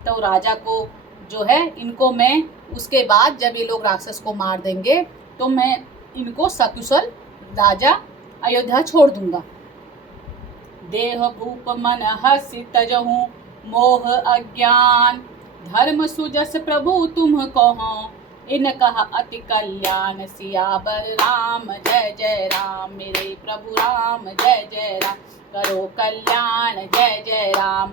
तो राजा को जो है इनको मैं उसके बाद जब ये लोग राक्षस को मार देंगे तो मैं इनको सकुशल राजा अयोध्या छोड़ दूंगा। देह भूप मन हसि तजहु मोह अज्ञान, धर्म सुजस प्रभु तुम कहो इन कहा अति कल्याण। सियावर राम जय जय राम, मेरे प्रभु राम जय जय राम, करो कल्याण जय जय राम।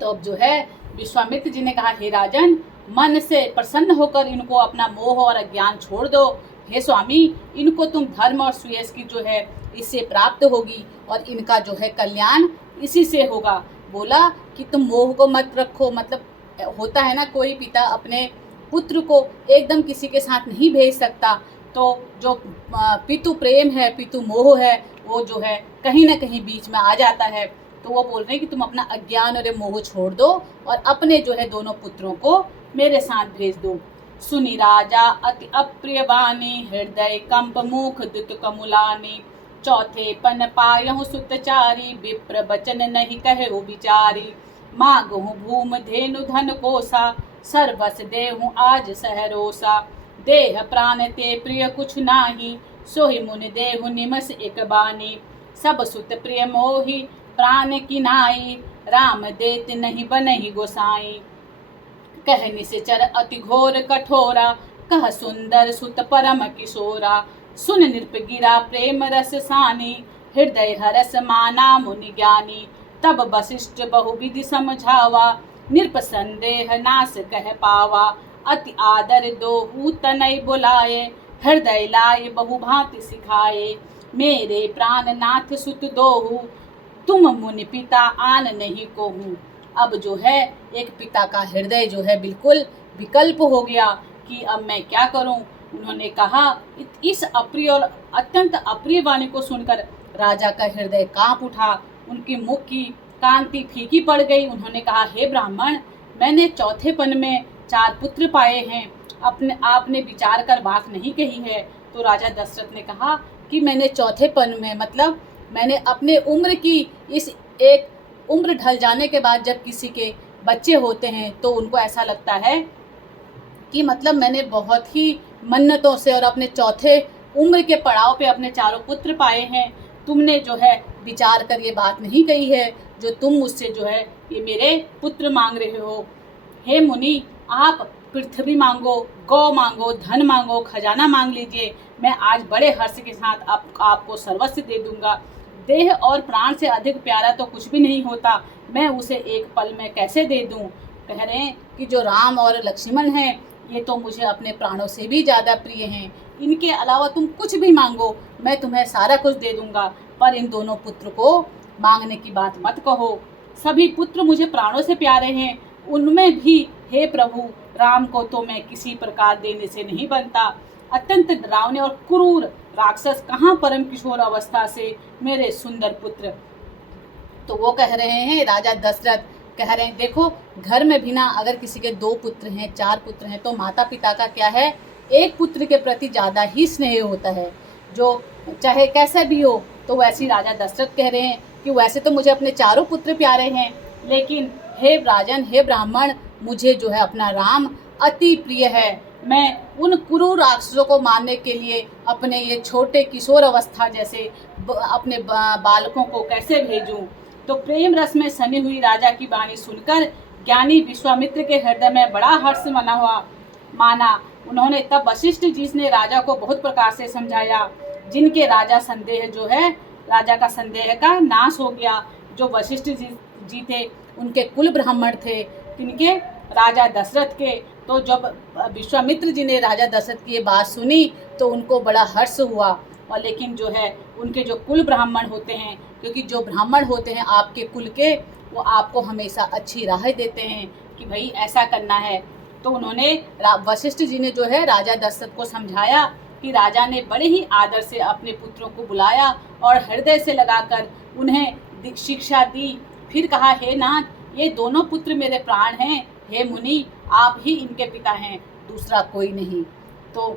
तो अब जो है विश्वामित्र जी ने कहा, हे राजन, मन से प्रसन्न होकर इनको अपना मोह और अज्ञान छोड़ दो। हे स्वामी, इनको तुम धर्म और सुयश की जो है इससे प्राप्त होगी और इनका जो है कल्याण इसी से होगा। बोला कि तुम मोह को मत रखो, मतलब होता है ना, कोई पिता अपने पुत्र को एकदम किसी के साथ नहीं भेज सकता, तो जो पितु प्रेम है, पितु मोह है, वो जो है कहीं ना कहीं बीच में आ जाता है। तो वो बोल रहे हैं कि तुम अपना अज्ञान और मोह छोड़ दो और अपने जो है दोनों पुत्रों को मेरे साथ भेज दो। सुनी राजा अति अप्रिय वाणी, हृदय कंप मुख दुत कमुलानी। चौथे पन पायहु सुतचारी, विप्र बचन नहीं कहे विचारी। मांगहु भूम धेनु धन कोसा, सर्वस देहु आज सहरोसा। देह प्राण ते प्रिय कुछ नाही, सोहि मुनि देहु निमस एक बानी। सब सुत प्रिय मोहि प्राण की नाई, राम देत नहीं बनहि गोसाई। कह निश्चर अति घोर कठोरा, कह सुंदर सुत परम किशोरा। सुन नृप गिरा प्रेम रस सानी, हृदय हरस माना मुनि ज्ञानी। तब वशिष्ठ बहुविधि समझावा, नृप संदेह नाश कह पावा। अति आदर दोहु तनय बुलाए, हृदय लाय बहु भांति सिखाए। मेरे प्राण नाथ सुत दोहु, तुम मुनि पिता आन नहीं कोहूँ। अब जो है एक पिता का हृदय जो है बिल्कुल विकल्प हो गया कि अब मैं क्या करूं। उन्होंने कहा, इस अप्रिय और अत्यंत अप्रिय वाणी को सुनकर राजा का हृदय कांप उठा, उनके मुख की कांति फीकी पड़ गई। उन्होंने कहा, हे ब्राह्मण, मैंने चौथे पन में 4 पुत्र पाए हैं, आपने विचार कर बात नहीं कही है। तो राजा दशरथ ने कहा कि मैंने चौथे पन में, मतलब मैंने अपने उम्र की इस एक उम्र ढल जाने के बाद जब किसी के बच्चे होते हैं तो उनको ऐसा लगता है कि मतलब मैंने बहुत ही मन्नतों से और अपने चौथे उम्र के पड़ाव पे अपने 4 पुत्र पाए हैं। तुमने जो है विचार कर ये बात नहीं कही है जो तुम मुझसे जो है ये मेरे पुत्र मांग रहे हो। हे मुनि, आप पृथ्वी मांगो, गौ मांगो, धन मांगो, खजाना मांग लीजिए, मैं आज बड़े हर्ष के साथ आपको सर्वस्व दे दूंगा। देह और प्राण से अधिक प्यारा तो कुछ भी नहीं होता, मैं उसे एक पल में कैसे दे दूं। कह रहे हैं कि जो राम और लक्ष्मण हैं ये तो मुझे अपने प्राणों से भी ज़्यादा प्रिय हैं, इनके अलावा तुम कुछ भी मांगो मैं तुम्हें सारा कुछ दे दूंगा, पर इन दोनों पुत्र को मांगने की बात मत कहो। सभी पुत्र मुझे प्राणों से प्यारे हैं, उनमें भी हे प्रभु राम को तो मैं किसी प्रकार देने से नहीं बनता। अत्यंत डरावने और क्रूर राक्षस कहाँ परम किशोर अवस्था से मेरे सुंदर पुत्र। तो वो कह रहे हैं, राजा दशरथ कह रहे हैं, देखो घर में भी ना अगर किसी के 2 पुत्र हैं, 4 पुत्र हैं, तो माता पिता का क्या है, एक पुत्र के प्रति ज़्यादा ही स्नेह होता है, जो चाहे कैसा भी हो। तो वैसे ही राजा दशरथ कह रहे हैं कि वैसे तो मुझे अपने 4 पुत्र प्यारे हैं, लेकिन हे राजन, हे ब्राह्मण, मुझे जो है अपना राम अति प्रिय है। मैं उन क्रूर राक्षसों को मारने के लिए अपने ये छोटे किशोर अवस्था जैसे अपने बालकों को कैसे भेजूं। तो प्रेम रस में सनी हुई राजा की वाणी सुनकर ज्ञानी विश्वामित्र के हृदय में बड़ा हर्ष माना। उन्होंने तब वशिष्ठ जी ने राजा को बहुत प्रकार से समझाया, जिनके राजा का संदेह का नाश हो गया। जो वशिष्ठ जी थे उनके कुल ब्राह्मण थे, किनके, राजा दशरथ के। तो जब विश्वामित्र जी ने राजा दशरथ की ये बात सुनी तो उनको बड़ा हर्ष हुआ। और लेकिन जो है उनके जो कुल ब्राह्मण होते हैं, क्योंकि जो ब्राह्मण होते हैं आपके कुल के, वो आपको हमेशा अच्छी राह देते हैं कि भाई ऐसा करना है। तो उन्होंने वशिष्ठ जी ने जो है राजा दशरथ को समझाया कि राजा ने बड़े ही आदर से अपने पुत्रों को बुलाया और हृदय से लगाकर उन्हें शिक्षा दी। फिर कहा, हे नाथ, ये दोनों पुत्र मेरे प्राण हैं, हे मुनि आप ही इनके पिता हैं, दूसरा कोई नहीं। तो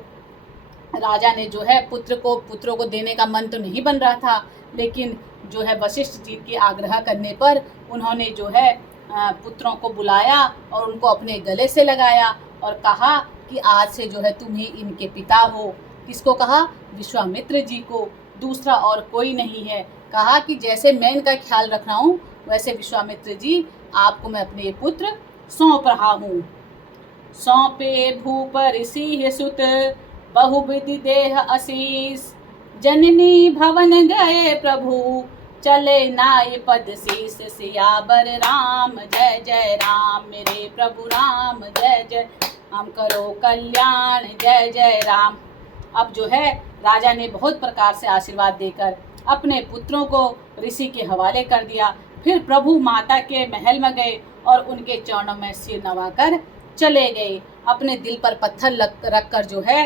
राजा ने जो है पुत्रों को देने का मन तो नहीं बन रहा था, लेकिन जो है वशिष्ठ जी के आग्रह करने पर उन्होंने जो है पुत्रों को बुलाया और उनको अपने गले से लगाया और कहा कि आज से जो है तुम ही इनके पिता हो। किसको कहा? विश्वामित्र जी को, दूसरा और कोई नहीं है। कहा कि जैसे मैं इनका ख्याल रख रहा हूँ वैसे विश्वामित्र जी आपको मैं अपने ये पुत्र सौंप रहा हूँ। सौंपे भूप ऋषि सुत बहुविधि देह आशीष, जननी भवन गए प्रभु चले नाय पद शीस। सियावर राम जय जय राम, मेरे प्रभु राम जय जय राम, करो कल्याण जय जय राम। अब जो है राजा ने बहुत प्रकार से आशीर्वाद देकर अपने पुत्रों को ऋषि के हवाले कर दिया। फिर प्रभु माता के महल में गए और उनके चरणों में सिर नवाकर चले गए। अपने दिल पर पत्थर रख कर जो है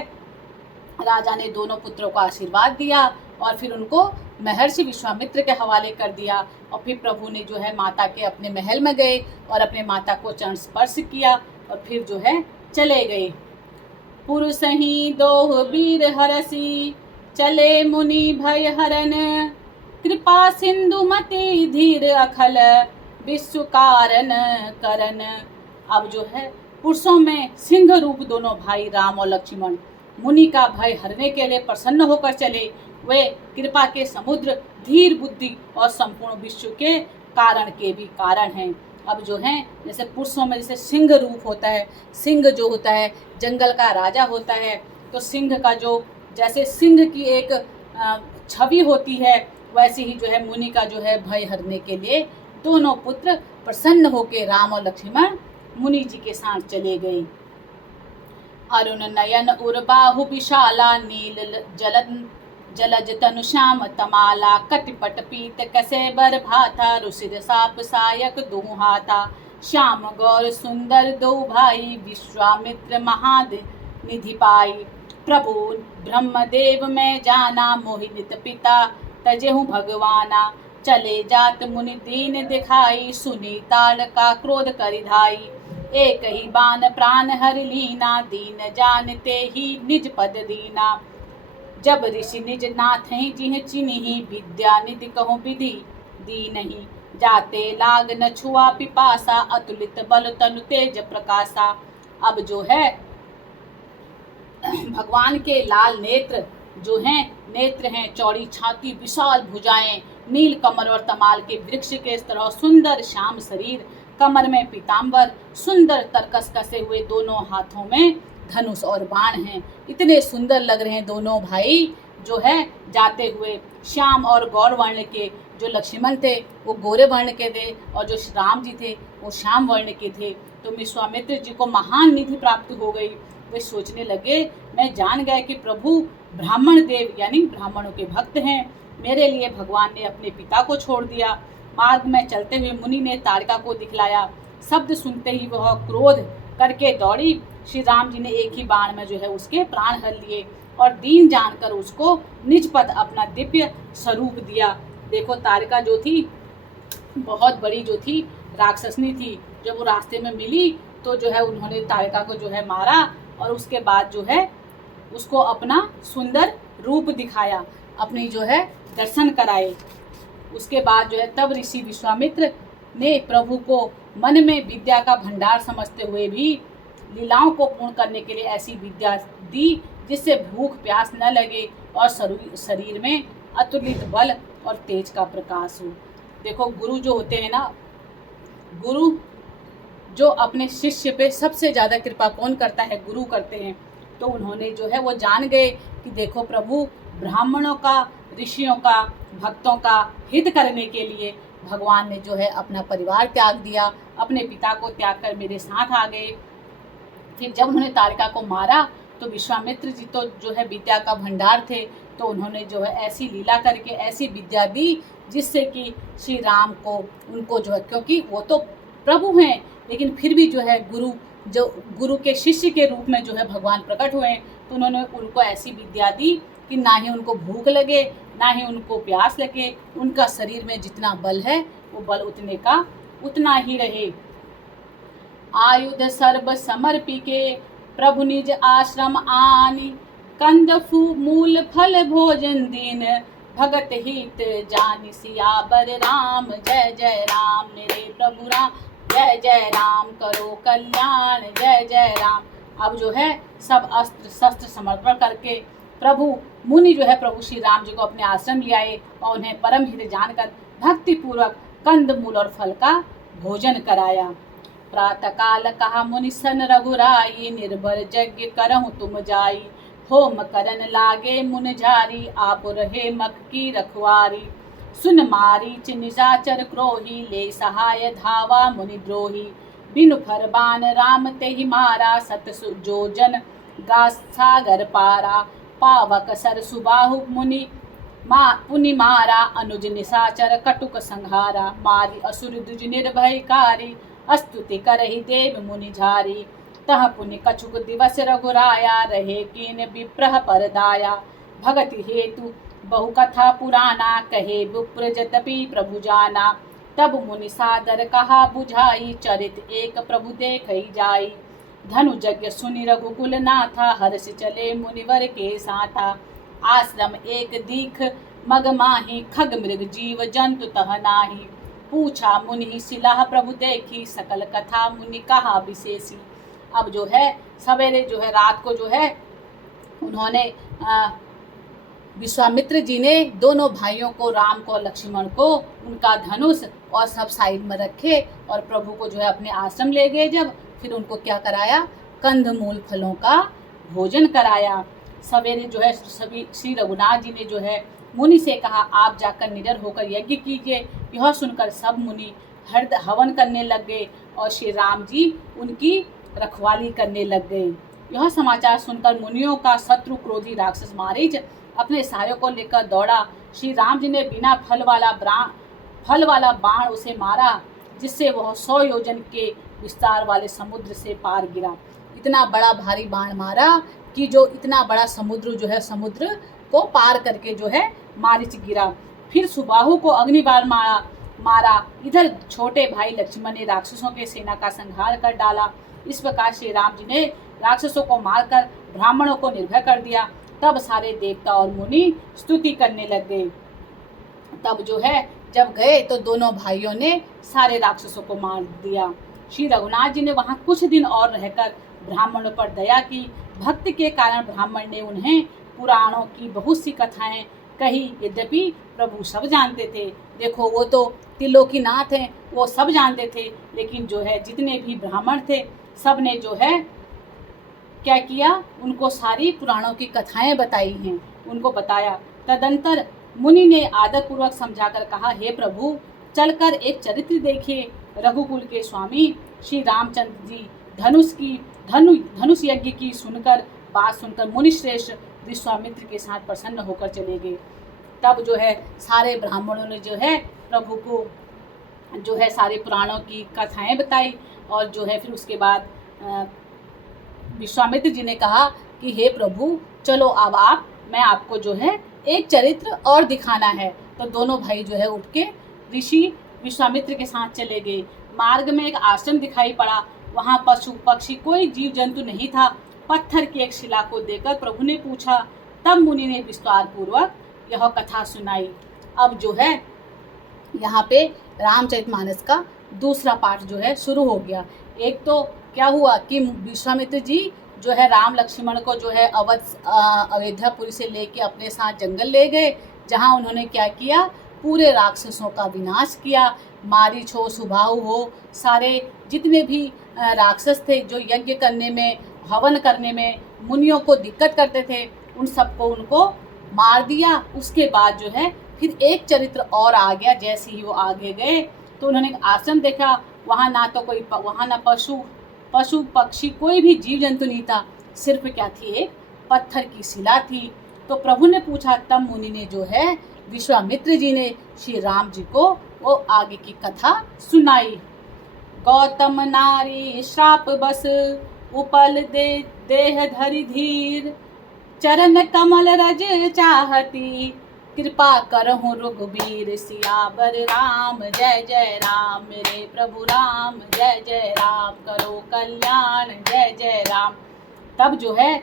राजा ने दोनों पुत्रों को आशीर्वाद दिया और फिर उनको महर्षि विश्वामित्र के हवाले कर दिया। और फिर प्रभु ने जो है माता के अपने महल में गए और अपने माता को चरण स्पर्श किया और फिर जो है चले गए। पुरुष ही दोह वीर हरसी, चले मुनि भय हरन, कृपा सिंधु मति धीर अखल, विश्व कारण करन। अब जो है पुरुषों में सिंह रूप दोनों भाई राम और लक्ष्मण मुनि का भय हरने के लिए प्रसन्न होकर चले। वे कृपा के समुद्र, धीर बुद्धि और संपूर्ण विश्व के कारण के भी कारण हैं। अब जो है जैसे पुरुषों में जैसे सिंह रूप होता है, सिंह जो होता है जंगल का राजा होता है, तो सिंह का जो जैसे सिंह की एक छवि होती है वैसे ही जो है मुनि का जो है भय हरने के लिए दोनों पुत्र प्रसन्न होकर राम और लक्ष्मण मुनि जी के साथ चले गए। अरुण नयन उर्बाहु विशाला, नील जलज तनु श्याम तमाला, कटिपट पीत कसे बर भाथा, रुसिर साप सायक दो हाथा, श्याम गौर सुंदर दो भाई, विश्वामित्र महानिधि पाई। प्रभु ब्रह्मदेव में जाना, मोहिनित पिता तजेहु भगवाना, चले जात मुनि दीन दिखाई, सुनी ताड़का क्रोध करिधाई, एक ही बान प्राण हर लीना, दीन जानते ही निज पद दीना। जब ऋषि निज नाथ हैं जिह चिन्हि, विद्या निधि कहूँ विधि दी नहीं, जाते लाग न छुआ पिपासा, अतुलित बल तनु तेज प्रकाशा। अब जो है भगवान के लाल नेत्र जो हैं, नेत्र हैं, चौड़ी छाती, विशाल भुजाएं, नील कमर और तमाल के वृक्ष के तरह सुंदर श्याम शरीर, कमर में पीताम्बर, सुंदर तरकस कसे हुए, दोनों हाथों में धनुष और बाण हैं। इतने सुंदर लग रहे हैं दोनों भाई जो है जाते हुए। श्याम और गौर वर्ण के जो लक्ष्मण थे वो गोरे वर्ण के थे और जो राम जी थे वो श्याम वर्ण के थे। तो विश्वामित्र जी को महान निधि प्राप्त हो गई। वे सोचने लगे, मैं जान गए कि प्रभु ब्राह्मण देव यानी ब्राह्मणों के भक्त हैं, मेरे लिए भगवान ने अपने पिता को छोड़ दिया। मार्ग में चलते हुए मुनि ने ताड़का को दिखलाया। शब्द सुनते ही वह क्रोध करके दौड़ी। श्री राम जी ने एक ही बाण में जो है उसके प्राण हर लिए और दीन जानकर उसको निज पद अपना दिव्य स्वरूप दिया। देखो ताड़का जो थी बहुत बड़ी जो थी राक्षसनी थी। जब वो रास्ते में मिली तो जो है उन्होंने ताड़का को जो है मारा और उसके बाद जो है उसको अपना सुंदर रूप दिखाया, अपनी जो है दर्शन कराए। उसके बाद जो है तब ऋषि विश्वामित्र ने प्रभु को मन में विद्या का भंडार समझते हुए भी लीलाओं को पूर्ण करने के लिए ऐसी विद्या दी जिससे भूख प्यास न लगे और शरीर में अतुलित बल और तेज का प्रकाश हो। देखो गुरु जो होते हैं ना, गुरु जो अपने शिष्य पे सबसे ज़्यादा कृपा कौन करता है? गुरु करते हैं। तो उन्होंने जो है वो जान गए कि देखो प्रभु ब्राह्मणों का, ऋषियों का, भक्तों का हित करने के लिए भगवान ने जो है अपना परिवार त्याग दिया, अपने पिता को त्याग कर मेरे साथ आ गए। फिर जब उन्होंने ताड़का को मारा तो विश्वामित्र जी तो जो है विद्या का भंडार थे, तो उन्होंने जो है ऐसी लीला करके ऐसी विद्या दी जिससे कि श्री राम को उनको जो है, क्योंकि वो तो प्रभु हैं लेकिन फिर भी जो है गुरु के शिष्य के रूप में जो है भगवान प्रकट हुए, तो उन्होंने उनको ऐसी विद्या दी कि ना ही उनको भूख लगे ना ही उनको प्यास लगे, उनका शरीर में जितना बल है वो बल उतने का उतना ही रहे। आयुध सर्व समर्पिके प्रभु निज आश्रम आनी, कंद मूल फल भोजन दीन भगत हित जानी। सियावर राम जय जय राम, मेरे प्रभु राम जय जय राम करो कल्याण जय जय राम। अब जो है सब अस्त्र शस्त्र समर्पण करके प्रभु मुनि जो है प्रभु श्री राम जी को अपने आश्रम ले आए और उन्हें परम हित जानकर भक्ति पूर्वक कंद मूल और फल का भोजन कराया। प्रातः काल कहा मुनि सन रघुराई, निर्भर यज्ञ करहु तुम जाई। होम करन लागे मुन जारी, आप रहे मक की रखवारी। सुन मारीच निशाचर क्रोही, ले सहाय धावा मुनि द्रोही। बिनु फरमान राम ते ही मारा, सत जो जन गा सागर पारा। पावक सर सुबाहु मुनि पुनि मारा, अनुज निशाचर कटुक संहारा। मारी असुर दुज निर्भयकारी, स्तुति करहि देव मुनि झारी। तह पुनि कछुक दिवस रघुराया, रहे कीन विप्रह परदाया। भगति हेतु बहु कथा पुराना, कहे विप्र जतपि प्रभु जाना। तब मुनि सादर कहा बुझाई, चरित एक प्रभु देखई जाई। धनु यज्ञ सुनि रघुकुल नाथा, हर्ष चले मुनिवर के साथा। आश्रम एक दीख मग माही, खग मृग जीव जंतु तह नाही। पूछा मुनि सिलाह प्रभु देखी, सकल कथा मुनि कहा विशेषी। अब जो है सवेरे जो है रात को जो है उन्होंने विश्वामित्र जी ने दोनों भाइयों को, राम को लक्ष्मण को, उनका धनुष और सब साइड में रखे और प्रभु को जो है अपने आश्रम ले गए। जब फिर उनको क्या कराया, कंदमूल फलों का भोजन कराया। सवेरे जो है सभी श्री रघुनाथ जी ने जो है मुनि से कहा आप जाकर निडर होकर यज्ञ कीजिए। यह सुनकर सब मुनि हर्ष हवन करने लग गए और श्री राम जी उनकी रखवाली करने लग गए। यह समाचार सुनकर मुनियों का शत्रु क्रोधी राक्षस मारीच अपने सहायों को लेकर दौड़ा। श्री राम जी ने बिना फल वाला बाण उसे मारा, जिससे वह 100 योजन के विस्तार वाले समुद्र से पार गिरा। इतना बड़ा भारी बाण मारा कि जो इतना बड़ा समुद्र जो है समुद्र को पार करके जो है मारीच गिरा। फिर सुबाहु को अग्निबाण मारा। इधर छोटे भाई लक्ष्मण ने राक्षसों के सेना का संहार कर डाला। इस प्रकार श्री राम जी ने राक्षसों को मारकर ब्राह्मणों को निर्भय कर दिया। तब सारे देवता और मुनि स्तुति करने लग गए। तब जो है जब गए तो दोनों भाइयों ने सारे राक्षसों को मार दिया। श्री रघुनाथ जी ने वहाँ कुछ दिन और रहकर ब्राह्मणों पर दया की। भक्ति के कारण ब्राह्मण ने उन्हें पुराणों की बहुत सी कथाएं कही। यद्यपि प्रभु सब जानते थे, देखो वो तो त्रिलोकीनाथ हैं, वो सब जानते थे, लेकिन जो है जितने भी ब्राह्मण थे सब ने जो है क्या किया, उनको सारी पुराणों की कथाएं बताई हैं, उनको बताया। तदंतर मुनि ने आदर पूर्वक समझाकर कहा, हे प्रभु चलकर एक चरित्र देखिए। रघुकुल के स्वामी श्री रामचंद्र जी धनुष यज्ञ की बात सुनकर मुनिश्रेष्ठ विश्वामित्र के साथ प्रसन्न होकर चले गए। तब जो है सारे ब्राह्मणों ने जो है प्रभु को जो है सारे पुराणों की कथाएं बताई और जो है फिर उसके बाद विश्वामित्र जी ने कहा कि हे प्रभु चलो अब मैं आपको जो है एक चरित्र और दिखाना है। तो दोनों भाई जो है उठ के ऋषि विश्वामित्र के साथ चले गए। मार्ग में एक आश्रम दिखाई पड़ा, वहाँ पशु पक्षी कोई जीव जंतु नहीं था। पत्थर की एक शिला को देखकर प्रभु ने पूछा। तब मुनि ने विस्तार पूर्वक यह कथा सुनाई। अब जो है यहाँ पे रामचरितमानस का दूसरा पार्ट जो है शुरू हो गया। एक तो क्या हुआ कि विश्वामित्र जी जो है राम लक्ष्मण को जो है अयोध्यापुरी से लेके अपने साथ जंगल ले गए, जहाँ उन्होंने क्या किया, पूरे राक्षसों का विनाश किया। मारीच हो, सुबाहु हो, सारे जितने भी राक्षस थे जो यज्ञ करने में, हवन करने में मुनियों को दिक्कत करते थे, उन सबको उनको मार दिया। उसके बाद जो है फिर एक चरित्र और आ गया। जैसे ही वो आगे गए तो उन्होंने आश्रम देखा, वहाँ ना पशु पक्षी कोई भी जीव जंतु नहीं था, सिर्फ क्या थी, एक पत्थर की शिला थी। तो प्रभु ने पूछा। तब मुनि ने जो है विश्वामित्र जी ने श्री राम जी को वो आगे की कथा सुनाई। गौतम नारी श्राप बस, उपल दे देह धरि धीर। चरण कमल रज चाहती, कृपा करहु रघुबीर। सियावर राम जय जय राम, मेरे प्रभु राम जय जय राम। करो कल्याण जय जय राम। तब जो है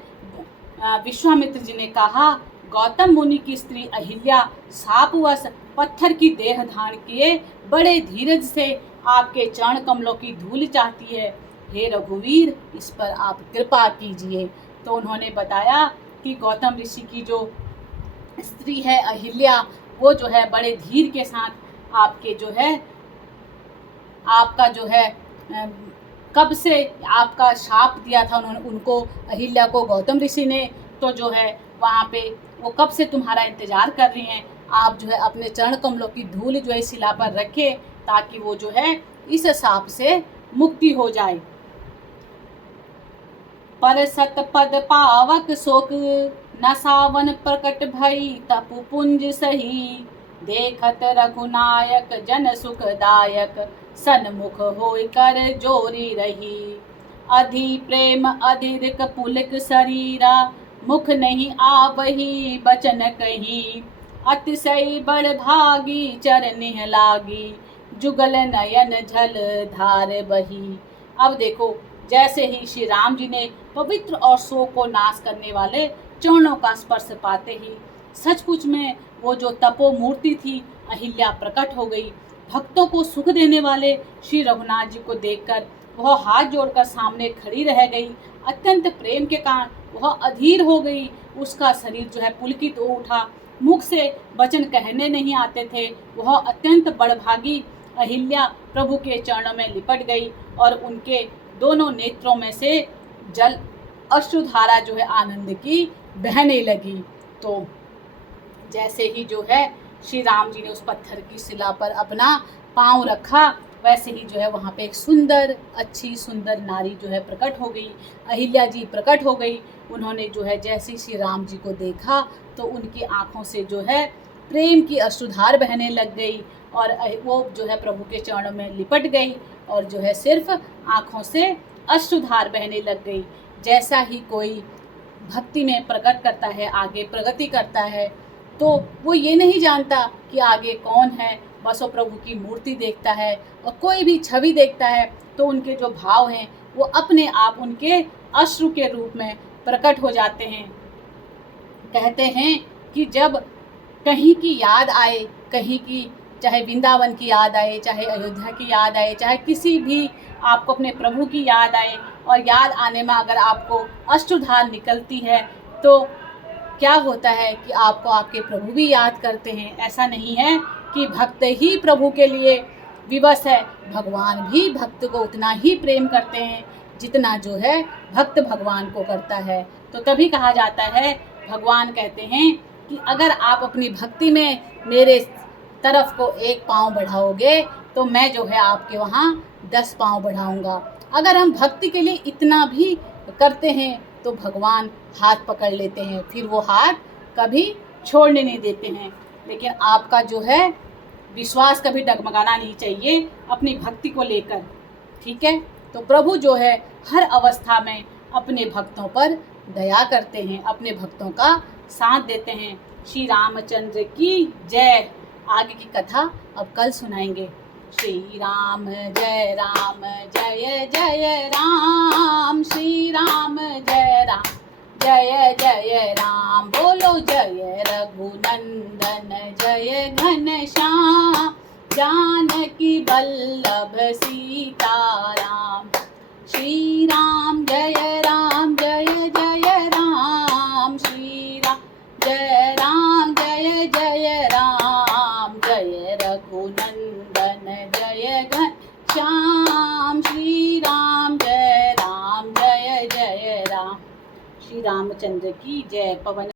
विश्वामित्र जी ने कहा, गौतम मुनि की स्त्री अहिल्या सापवश पत्थर की देह धारण किए बड़े धीरज से आपके चरण कमलों की धूल चाहती है। हे रघुवीर, इस पर आप कृपा कीजिए। तो उन्होंने बताया कि गौतम ऋषि की जो स्त्री है अहिल्या, वो जो है बड़े धीर के साथ आपके जो है आपका जो है कब से आपका शाप दिया था उन्होंने उनको अहिल्या को गौतम ऋषि ने, तो जो है वहाँ पे वो कब से तुम्हारा इंतजार कर रही हैं। आप जो है अपने चरण कमलों की धूल जो है शिला पर रखें ताकि वो जो है इस शाप से मुक्ति हो जाए। पर सतपद पावक शोक न सावन प्रकट भई तपु पुंज सही। देखत रघुनायक जन सुखदायक सन्मुख होय कर जोरी रही। अधि प्रेम अधिक पुलक शरीरा मुख नहीं आवही बचन कही। अतिशय बड़ भागी चरनिह लागी जुगल नयन झल धार बही। अब देखो, जैसे ही श्री राम जी ने पवित्र और शोक को नाश करने वाले चरणों का स्पर्श पाते ही सचमुच में वो जो तपो मूर्ति थी अहिल्या प्रकट हो गई। भक्तों को सुख देने वाले श्री रघुनाथ जी को देखकर वह हाथ जोड़कर सामने खड़ी रह गई। अत्यंत प्रेम के कारण वह अधीर हो गई। उसका शरीर जो है पुलकित हो उठा, मुख से वचन कहने नहीं आते थे। वह अत्यंत बड़भागी अहिल्या प्रभु के चरणों में लिपट गई और उनके दोनों नेत्रों में से जल अश्रुधारा जो है आनंद की बहने लगी। तो जैसे ही जो है श्री राम जी ने उस पत्थर की शिला पर अपना पांव रखा, वैसे ही जो है वहाँ पे एक सुंदर अच्छी सुंदर नारी जो है प्रकट हो गई। अहिल्या जी प्रकट हो गई। उन्होंने जो है जैसे श्री राम जी को देखा तो उनकी आंखों से जो है प्रेम की अश्रुधार बहने लग गई और वो जो है प्रभु के चरणों में लिपट गई और जो है सिर्फ आंखों से अश्रुधार बहने लग गई। जैसा ही कोई भक्ति में प्रकट करता है, आगे प्रगति करता है, तो वो ये नहीं जानता कि आगे कौन है, बस वो प्रभु की मूर्ति देखता है और कोई भी छवि देखता है तो उनके जो भाव हैं वो अपने आप उनके अश्रु के रूप में प्रकट हो जाते हैं। कहते हैं कि जब कहीं की याद आए, कहीं की चाहे वृंदावन की याद आए, चाहे अयोध्या की याद आए, चाहे किसी भी आपको अपने प्रभु की याद आए और याद आने में अगर आपको अश्रुधार निकलती है तो क्या होता है कि आपको आपके प्रभु भी याद करते हैं। ऐसा नहीं है कि भक्त ही प्रभु के लिए विवश है, भगवान भी भक्त को उतना ही प्रेम करते हैं जितना जो है भक्त भगवान को करता है। तो तभी कहा जाता है, भगवान कहते हैं कि अगर आप अपनी भक्ति में मेरे तरफ को एक पाँव बढ़ाओगे तो मैं जो है आपके वहाँ 10 पाँव बढ़ाऊँगा। अगर हम भक्ति के लिए इतना भी करते हैं तो भगवान हाथ पकड़ लेते हैं, फिर वो हाथ कभी छोड़ने नहीं देते हैं। लेकिन आपका जो है विश्वास कभी डगमगाना नहीं चाहिए अपनी भक्ति को लेकर, ठीक है। तो प्रभु जो है हर अवस्था में अपने भक्तों पर दया करते हैं, अपने भक्तों का साथ देते हैं। श्री रामचंद्र की जय। आगे की कथा अब कल सुनाएंगे। श्री राम जय जय राम, श्री राम जय जय राम। बोलो जय रघुनंदन जय घनश्याम, जानकी वल्लभ सीताराम। श्री राम जय जय राम, श्री राम जय जय राम। जय रघुनंदन जय घनश्याम, श्री राम जय जय राम। श्री रामचंद्र की जय। पवन